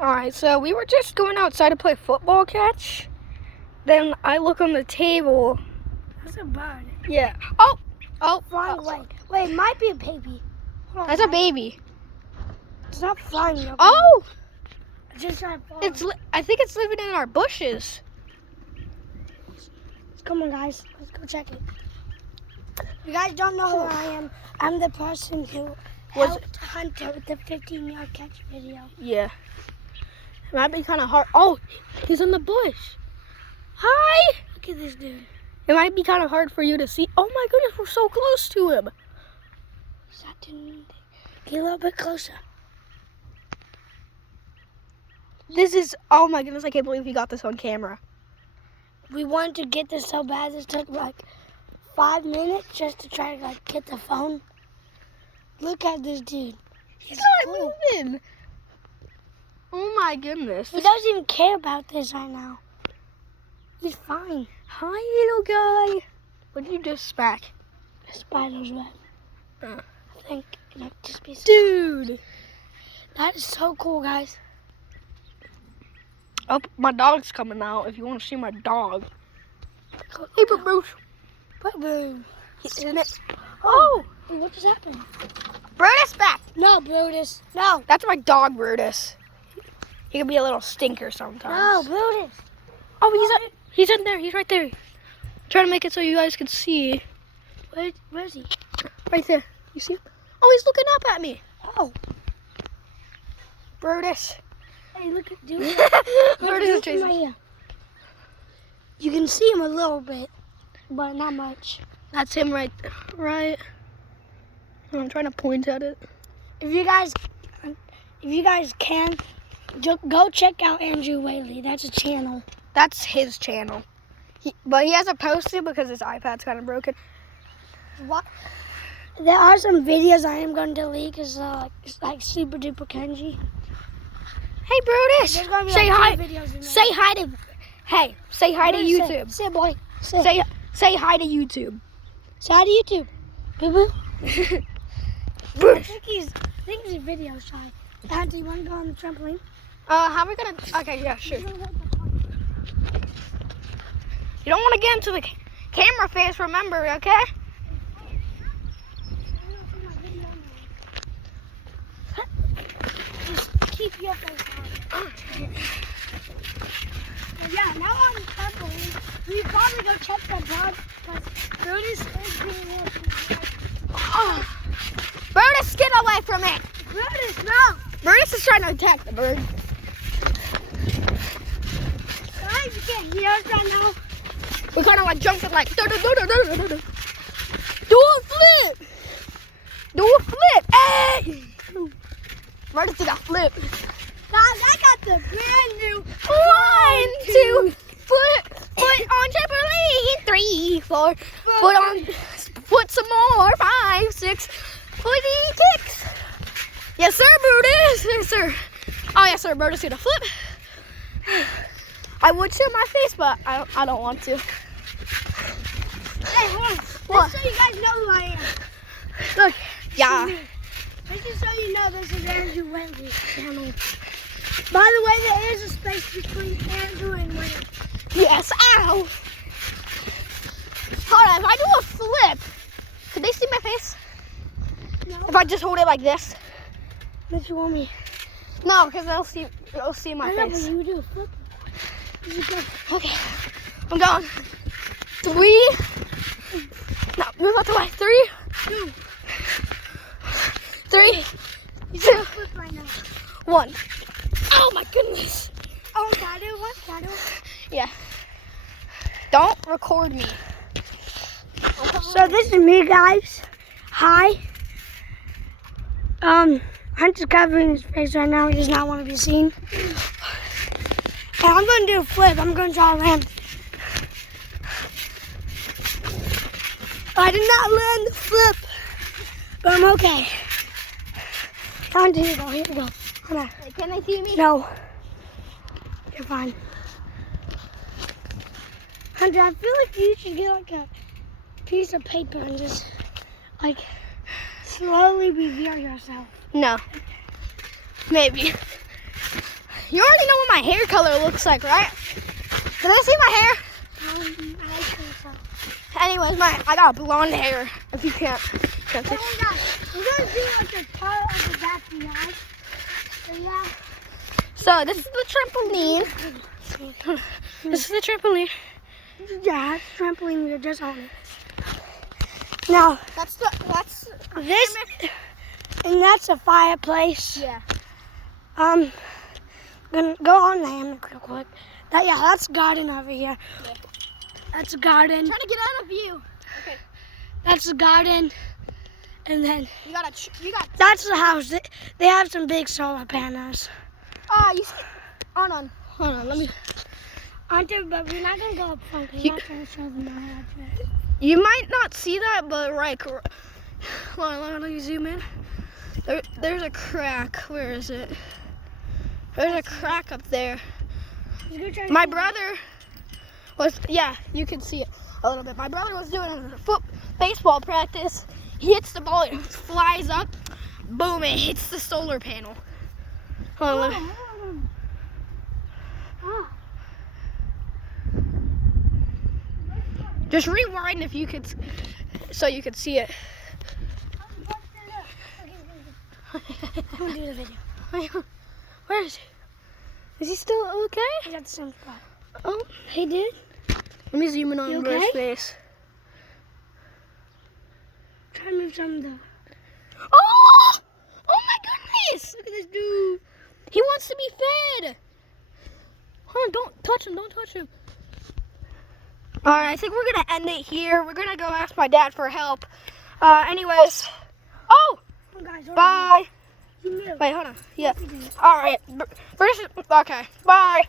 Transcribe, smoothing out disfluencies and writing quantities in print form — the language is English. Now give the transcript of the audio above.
Alright, so we were just going outside to play football catch. Then I look on the table. That's a bird. Yeah. Oh, Flying away. Wait, it might be a baby. Hold on, that's a guys. baby. It's not flying. No. Oh, It's just not flying. I think it's living in our bushes. Come on, guys. Let's go check it. You guys don't know who I am. I'm the person who helped Hunter with the 15-yard catch video. Yeah. It might be kind of hard. Oh, he's in the bush. Hi. Look at this dude. It might be kind of hard for you to see. Oh my goodness, we're so close to him. Get a little bit closer. This is, oh my goodness, I can't believe we got this on camera. We wanted to get this so bad. This took like 5 minutes just to try to like get the phone. Look at this dude. He's not moving. Oh my goodness. He doesn't even care about this right now. He's fine. Hi, little guy. What did you just smack? The spider's red. Uh. I think it might just be. Dude. That is so cool, guys. Oh, my dog's coming out. If you want to see my dog. Hey, Bruce. Boo. Isn't it? Oh, what just happened? Brutus back. No, Brutus. No. That's my dog, Brutus. He can be a little stinker sometimes. No, Brutus. Oh, he's in there. He's right there. Trying to make it so you guys can see. Where's he? Right there. You see him? Oh, he's looking up at me. Oh. Brutus. Hey, look at dude. Brutus is chasing. Right here. You can see him a little bit, but not much. That's him right. I'm trying to point at it. If you guys can, go check out Andrew Whaley. That's a channel. That's his channel. But he hasn't posted because his iPad's kind of broken. What? There are some videos I am going to delete because it's like Super Duper Kenji. Hey, Brutus. There's gonna be Say like hi. 2 videos in there. Say hi to. Hey, say hi to Brutus, YouTube. Say, boy. Say hi to YouTube. Say hi to YouTube. Boo boo. I Brutus. think he's video shy. Dad, do you want to go on the trampoline? How are we gonna? Okay, yeah, sure. You don't want to get into the camera face, remember? Okay. Just keep your face on. Yeah, now on the trampoline, we probably go check the bird because Brutus is being here. Oh. Brutus, get away from it. Brutus, no! Brutus is trying to attack the bird. Guys, you can't hear us right now. We're kind of like jumping like. Do a flip. Do a flip. Hey. Brutus did a flip. Guys, I got the brand new 1, 2, foot on trampoline. 3, 4, foot some more. 5, 6, footy kicks. Yes, sir, Brutus. Yes, sir. Oh, yes, sir. Brutus did a flip. I would show my face, but I don't want to. Hey, hold on. What? Just so you guys know who I am. Look. Yeah. Just so you know, this is Andrew Whaley's channel. By the way, there is a space between Andrew and Whaley. Yes. Ow. Hold on. If I do a flip, could they see my face? No. If I just hold it like this? What you want me? No, because they'll see my I know, face. but you do a flip. You go. Okay. I'm going. 3. No, move out the way. 3. 2. 3. You 2. do a flip right now. 1. Oh my goodness. Oh, gotta do what? Gotta do. Yeah. Don't record me. So this is me, guys. Hi. Hunter's covering his face right now. He does not want to be seen. And I'm going to do a flip. I'm going to try to land. I did not land the flip, but I'm okay. Hunter, here we go. Here we go. Come on. Can they see me? No. You're fine. Hunter, I feel like you should get like a piece of paper and just like slowly reveal yourself. No. Maybe. You already know what my hair color looks like, right? Can I see my hair? I think so. Anyways, I got blonde hair. If you can't see. Oh my gosh. We're going to do like the part of the backyard. So yeah. So this is the trampoline. This is the trampoline. Yeah, it's trampoline. You're just on it. Now, That's this, and that's a fireplace. yeah. Gonna go on the hammock real quick. That's a garden over here. Yeah. That's a garden. Trying to get out of view. Okay. That's the garden. And then You got. that's the house. They have some big solar panels. You see. Hold on. Let me. Aren't there? But we're not gonna go up front. 'Cause I'm not trying to show them my address. You might not see that, but right. Hold on, let me zoom in. There's a crack. Where is it? There's a crack up there. My brother was, yeah, you can see it a little bit. My brother was doing a baseball practice. He hits the ball, it flies up, boom, it hits the solar panel. Hold on, let me- Just rewind if you could, so you could see it. I'm gonna do the video. Where is he? Is he still okay? I got the same spot. Oh, He did? let me zoom in on You his okay? face. Try to move some though. Oh! Oh my goodness! Look at this dude. He wants to be fed. Hold on, don't touch him. Don't touch him. All right, I think we're gonna end it here. We're gonna go ask my dad for help. Anyways. Oh! Oh, guys, hold on. Bye. You moved. Wait, hold on. Yeah. All right. First, okay. Bye.